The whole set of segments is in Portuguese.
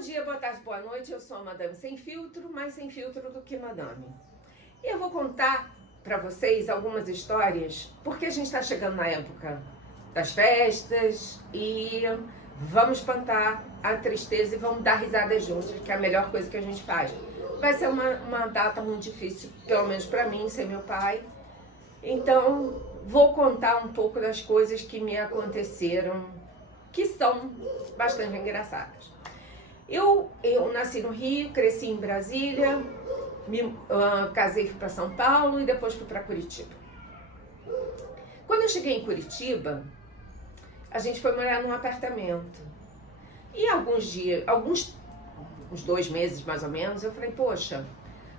dia, boa tarde, boa noite. Eu sou a Madame Sem Filtro, mais sem filtro do que Madame. E eu vou contar para vocês algumas histórias, porque a gente está chegando na época das festas e vamos espantar a tristeza e vamos dar risada juntos, que é a melhor coisa que a gente faz. Vai ser uma data muito difícil, pelo menos para mim, sem meu pai. Então, vou contar um pouco das coisas que me aconteceram, que são bastante engraçadas. Eu nasci no Rio, cresci em Brasília, casei, fui para São Paulo e depois fui para Curitiba. Quando eu cheguei em Curitiba, a gente foi morar num apartamento. E uns 2 meses mais ou menos, eu falei, poxa,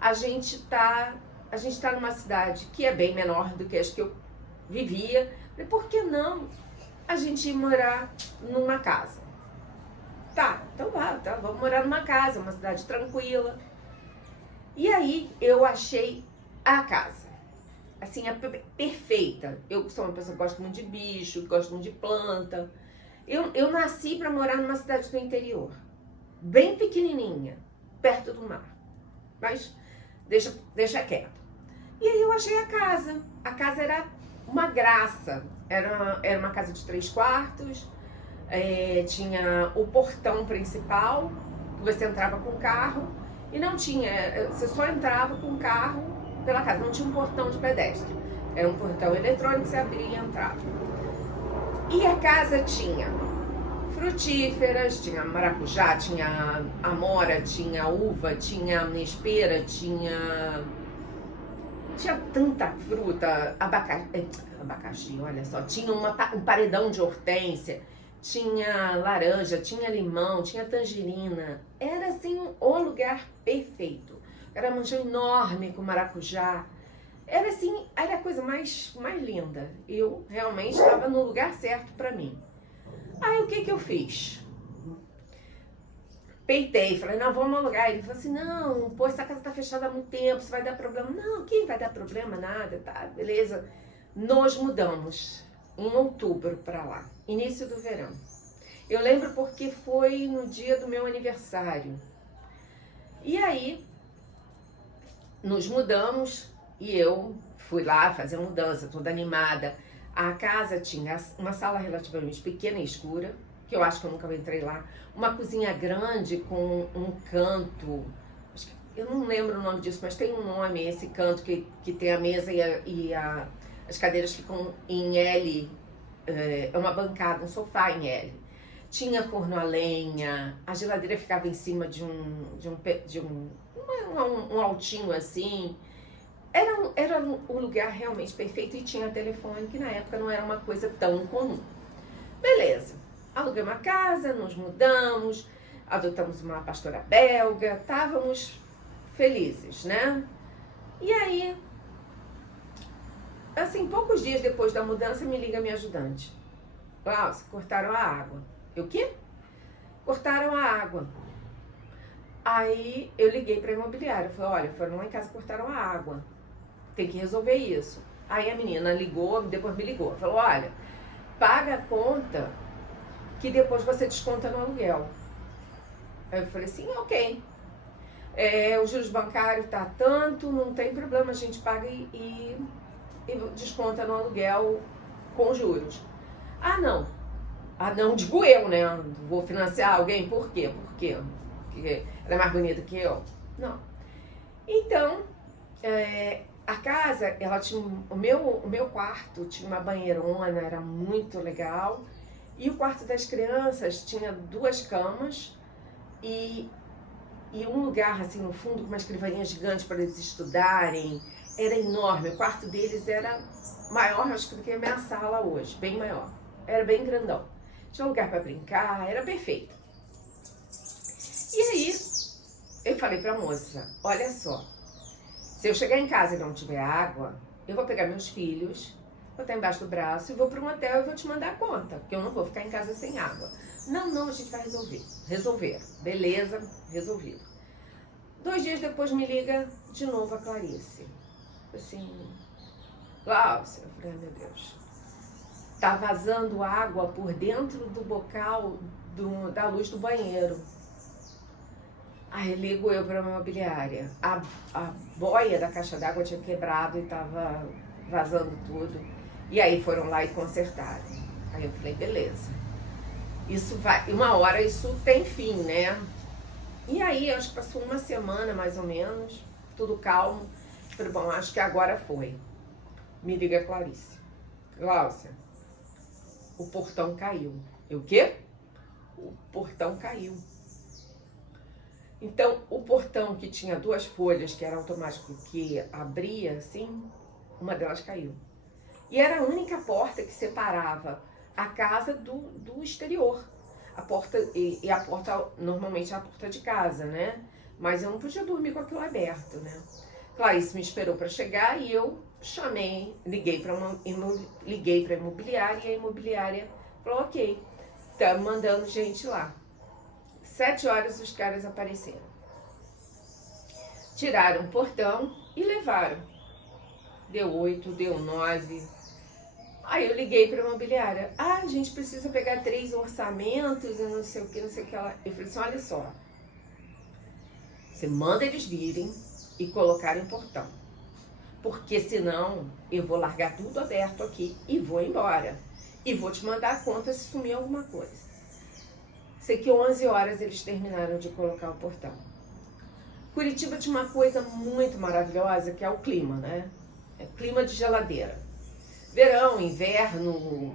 a gente tá numa cidade que é bem menor do que as que eu vivia. Falei, por que não a gente ir morar numa casa? Tá, então vamos morar numa casa, uma cidade tranquila. E aí eu achei a casa, assim, perfeita. Eu sou uma pessoa que gosta muito de bicho, gosto muito de planta. Eu nasci para morar numa cidade do interior, bem pequenininha, perto do mar. Mas deixa quieto. E aí eu achei a casa. A casa era uma graça. Era uma casa de 3 quartos. Tinha o portão principal, que você entrava com o carro, e não tinha, você só entrava com o carro pela casa, não tinha um portão de pedestre, era um portão eletrônico, você abria e entrava. E a casa tinha frutíferas, tinha maracujá, tinha amora, tinha uva, tinha ameixeira, tinha tanta fruta, abacaxi, olha só, tinha um paredão de hortênsia, tinha laranja, tinha limão, tinha tangerina. Era assim o lugar perfeito. Era um manjão enorme com maracujá. Era assim, era a coisa mais linda. Eu realmente estava no lugar certo para mim. Aí o que eu fiz? Peitei, falei, não, vamos alugar. Ele falou assim, não, pô, essa casa tá fechada há muito tempo, isso vai dar problema. Não, que vai dar problema? Nada, tá, beleza. Nos mudamos em outubro para lá, início do verão. Eu lembro porque foi no dia do meu aniversário. E aí, nos mudamos e eu fui lá fazer a mudança, toda animada. A casa tinha uma sala relativamente pequena e escura, que eu acho que eu nunca entrei lá. Uma cozinha grande com um canto, eu não lembro o nome disso, mas tem um nome, esse canto que tem a mesa as cadeiras ficam em L, é uma bancada, um sofá em L. Tinha forno a lenha, a geladeira ficava em cima de um altinho assim. Era um lugar realmente perfeito e tinha telefone, que na época não era uma coisa tão comum. Beleza, alugamos uma casa, nos mudamos, adotamos uma pastora belga, estávamos felizes, né? E aí, assim, poucos dias depois da mudança, me liga minha ajudante. Glaucia, cortaram a água. Eu, o quê? Cortaram a água. Aí eu liguei para a imobiliária, falei, olha, foram lá em casa e cortaram a água. Tem que resolver isso. Aí a menina ligou, depois me ligou, falou, olha, paga a conta que depois você desconta no aluguel. Aí eu falei assim, ok. O juros bancário tá tanto, não tem problema, a gente paga e desconta no aluguel com juros. Ah, não, digo eu, né? Vou financiar alguém, por quê? Porque ela é mais bonita que eu? Não. Então, a casa, ela tinha o meu quarto tinha uma banheirona, era muito legal. E o quarto das crianças tinha 2 camas e um lugar assim no fundo com uma escrivaninha gigante para eles estudarem. Era enorme, o quarto deles era maior, acho que do que a minha sala hoje, bem maior. Era bem grandão. Tinha lugar para brincar, era perfeito. E aí, eu falei pra moça, olha só, se eu chegar em casa e não tiver água, eu vou pegar meus filhos, vou estar embaixo do braço e vou para um hotel e vou te mandar a conta, porque eu não vou ficar em casa sem água. Não, a gente vai resolver. Resolver. Beleza, resolvido. 2 dias depois me liga de novo a Clarice. Assim, Glaucia, eu falei, meu Deus, tá vazando água por dentro do bocal da luz do banheiro. Aí ligo eu para uma imobiliária. A boia da caixa d'água tinha quebrado e tava vazando tudo. E aí foram lá e consertaram. Aí eu falei, beleza. Isso vai, uma hora isso tem fim, né? E aí, acho que passou uma semana mais ou menos, tudo calmo. Falei, bom, acho que agora foi. Me liga a Clarice. Gláucia, o portão caiu. Eu, o quê? O portão caiu. Então, o portão que tinha 2 folhas, que era automático, que abria assim, uma delas caiu. E era a única porta que separava a casa do exterior. A porta, e a porta, normalmente é a porta de casa, né? Mas eu não podia dormir com aquilo aberto, né? Clarice me esperou para chegar e eu chamei, liguei para a imobiliária e a imobiliária falou, ok, tá mandando gente lá. 7 horas os caras apareceram. Tiraram o portão e levaram. Deu 8, deu 9. Aí eu liguei para a imobiliária. Ah, a gente precisa pegar 3 orçamentos e não sei o que, não sei o que lá. Eu falei assim, olha só. Você manda eles virem e colocarem o portão. Porque senão eu vou largar tudo aberto aqui e vou embora. E vou te mandar a conta se sumir alguma coisa. Sei que 11 horas eles terminaram de colocar o portão. Curitiba tinha uma coisa muito maravilhosa que é o clima, né? É clima de geladeira. Verão, inverno,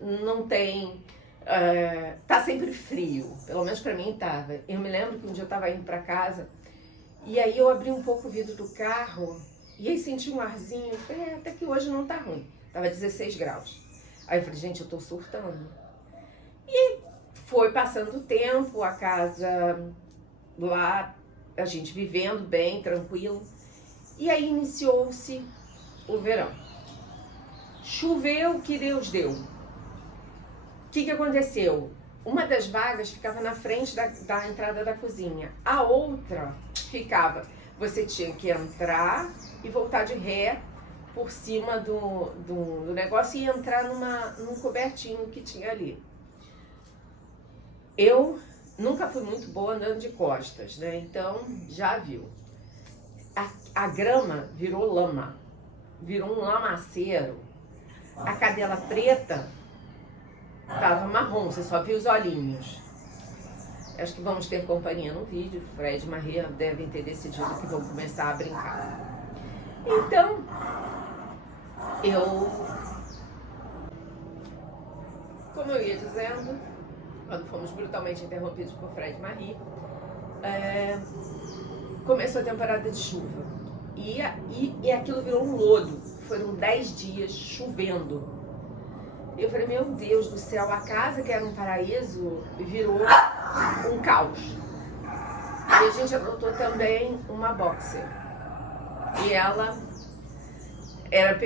não tem... tá sempre frio, pelo menos pra mim tava. Eu me lembro que um dia eu tava indo pra casa e aí eu abri um pouco o vidro do carro e aí senti um arzinho. Eu falei, até que hoje não tá ruim. Tava 16 graus. Aí eu falei, gente, eu tô surtando. E foi passando o tempo, a casa lá, a gente vivendo bem, tranquilo. E aí iniciou-se o verão. Choveu que Deus deu. O que aconteceu? Uma das vagas ficava na frente da entrada da cozinha. A outra ficava... Você tinha que entrar e voltar de ré por cima do negócio e entrar num cobertinho que tinha ali. Eu nunca fui muito boa andando de costas, né? Então, já viu. A grama virou lama. Virou um lamaceiro. A cadela preta tava marrom, você só viu os olhinhos. Acho que vamos ter companhia no vídeo. Fred e Maria devem ter decidido que vão começar a brincar. Então, como eu ia dizendo, quando fomos brutalmente interrompidos por Fred e Maria, começou a temporada de chuva. E aquilo virou um lodo. Foram 10 dias chovendo. Eu falei, meu Deus do céu, a casa que era um paraíso virou um caos. E a gente adotou também uma boxer. E ela era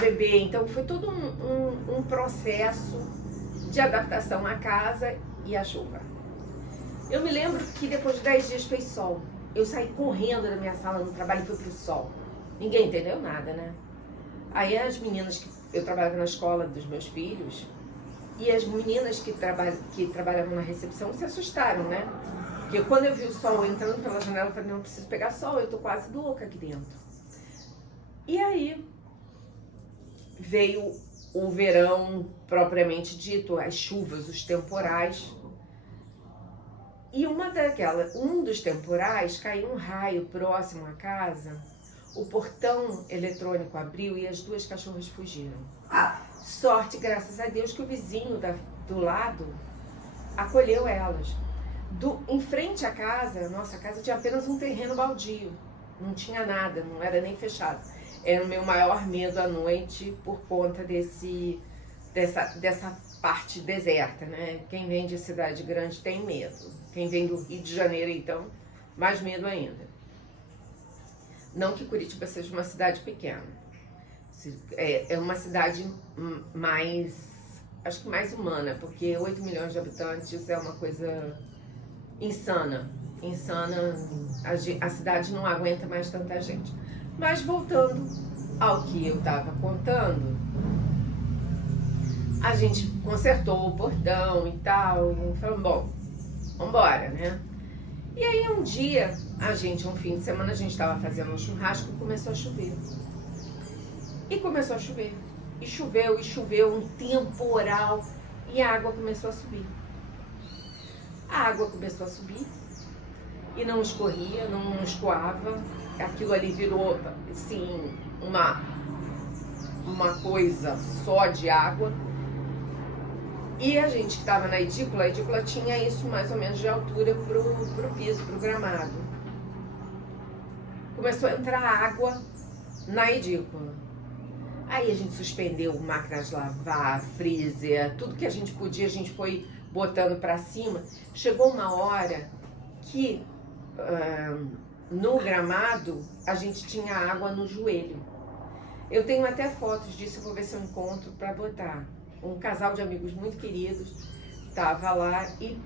bebê, então foi todo um processo de adaptação à casa e à chuva. Eu me lembro que depois de 10 dias fez sol. Eu saí correndo da minha sala no trabalho e fui pro sol. Ninguém entendeu nada, né? Aí as meninas que eu trabalhava na escola dos meus filhos e as meninas que trabalhavam na recepção se assustaram, né? Porque quando eu vi o sol entrando pela janela, eu falei, não, preciso pegar sol, eu tô quase louca aqui dentro. E aí veio o verão propriamente dito, as chuvas, os temporais. E um dos temporais caiu um raio próximo à casa. O portão eletrônico abriu e as 2 cachorras fugiram. Sorte, graças a Deus, que o vizinho do lado acolheu elas. Em frente à casa, nossa casa tinha apenas um terreno baldio. Não tinha nada, não era nem fechado. Era o meu maior medo à noite por conta dessa parte deserta, né? Quem vem de cidade grande tem medo. Quem vem do Rio de Janeiro, então, mais medo ainda. Não que Curitiba seja uma cidade pequena. É uma cidade mais, acho que mais humana, porque 8 milhões de habitantes é uma coisa insana. Insana, a cidade não aguenta mais tanta gente. Mas voltando ao que eu estava contando, a gente consertou o portão e tal, e falamos, bom, vambora, né? E aí um dia, um fim de semana, a gente estava fazendo um churrasco e começou a chover. E começou a chover. E choveu, um temporal. E a água começou a subir. A água começou a subir e não escorria, não escoava. Aquilo ali virou, assim, uma coisa só de água. E a gente que estava na edícula, a edícula tinha isso mais ou menos de altura pro piso, pro gramado. Começou a entrar água na edícula. Aí a gente suspendeu máquinas de lavar, freezer, tudo que a gente podia, a gente foi botando para cima. Chegou uma hora que no gramado a gente tinha água no joelho. Eu tenho até fotos disso, eu vou ver se eu encontro para botar. Um casal de amigos muito queridos estava lá e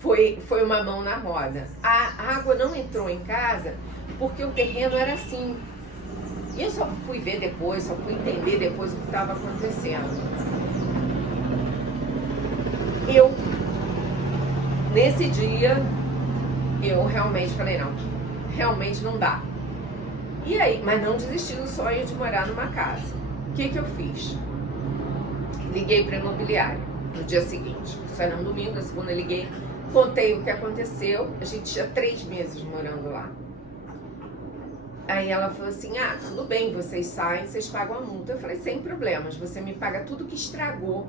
foi uma mão na roda. A água não entrou em casa porque o terreno era assim. E eu só fui ver depois, só fui entender depois o que estava acontecendo. Nesse dia, eu realmente falei, não, realmente não dá. E aí, mas não desisti do sonho de morar numa casa. O que eu fiz? Liguei para a imobiliária no dia seguinte. Isso era um domingo, na segunda eu liguei, contei o que aconteceu. A gente tinha 3 meses morando lá. Aí ela falou assim, tudo bem, vocês saem, vocês pagam a multa. Eu falei, sem problemas, você me paga tudo que estragou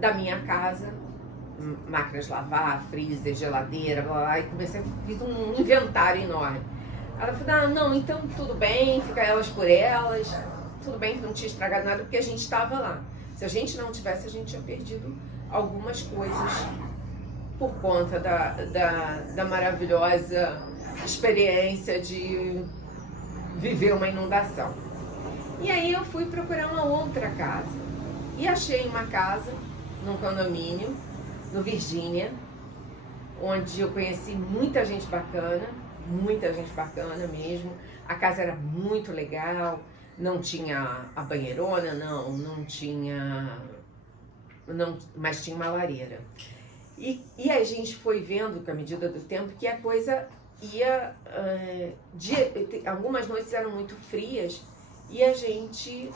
da minha casa, máquinas de lavar, freezer, geladeira, blá, blá, e fiz um inventário enorme. Ela falou, não, então tudo bem, fica elas por elas, tudo bem que não tinha estragado nada, porque a gente estava lá. Se a gente não tivesse, a gente tinha perdido algumas coisas por conta da maravilhosa experiência de viver uma inundação. E aí eu fui procurar uma outra casa e achei uma casa num condomínio no Virgínia, onde eu conheci muita gente bacana mesmo. A casa era muito legal, não tinha a banheirona, mas tinha uma lareira. E a gente foi vendo, com a medida do tempo, que a coisa ia... algumas noites eram muito frias e a gente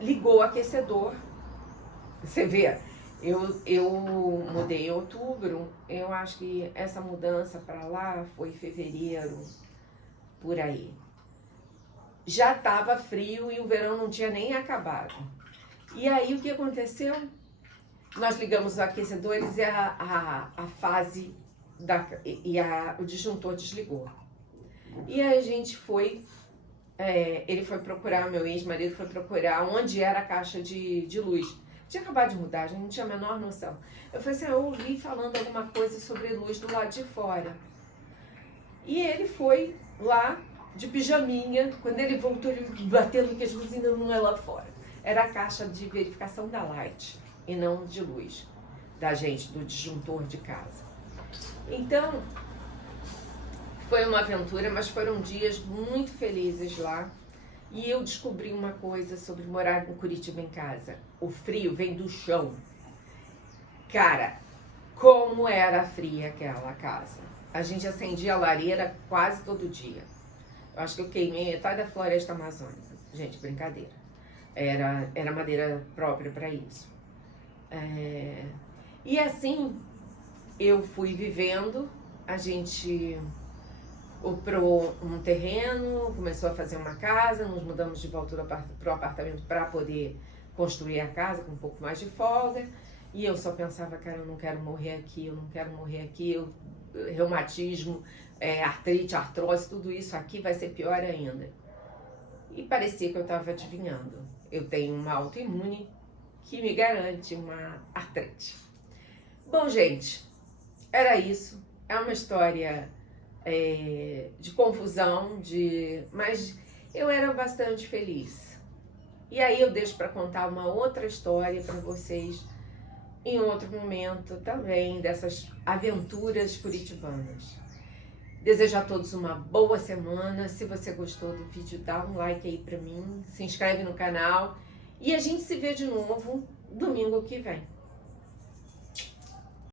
ligou o aquecedor. Você vê, eu mudei em outubro, eu acho que essa mudança para lá foi em fevereiro, por aí. Já estava frio e o verão não tinha nem acabado. E aí o que aconteceu? Nós ligamos os aquecedores e a fase o disjuntor desligou. E aí a gente foi, ele foi procurar, meu ex-marido foi procurar onde era a caixa de luz. Tinha acabado de mudar, a gente não tinha a menor noção. Eu falei assim, eu ouvi falando alguma coisa sobre luz do lado de fora. E ele foi lá de pijaminha, quando ele voltou, ele batendo que as luzes ainda não é lá fora. Era a caixa de verificação da Light e não de luz da gente, do disjuntor de casa. Então, foi uma aventura, mas foram dias muito felizes lá. E eu descobri uma coisa sobre morar em Curitiba em casa. O frio vem do chão. Cara, como era fria aquela casa. A gente acendia a lareira quase todo dia. Eu acho que eu queimei metade da floresta amazônica. Gente, brincadeira. Era madeira própria para isso. E assim, eu fui vivendo, a gente comprou um terreno, começou a fazer uma casa, nos mudamos de volta para o apartamento para poder construir a casa com um pouco mais de folga. E eu só pensava, cara, eu não quero morrer aqui, reumatismo, artrite, artrose, tudo isso aqui vai ser pior ainda. E parecia que eu estava adivinhando. Eu tenho uma autoimune que me garante uma artrite. Bom, gente, era isso. É uma história de confusão, mas eu era bastante feliz. E aí eu deixo para contar uma outra história para vocês em outro momento também, dessas aventuras curitibanas. Desejo a todos uma boa semana. Se você gostou do vídeo, dá um like aí para mim, se inscreve no canal e a gente se vê de novo domingo que vem.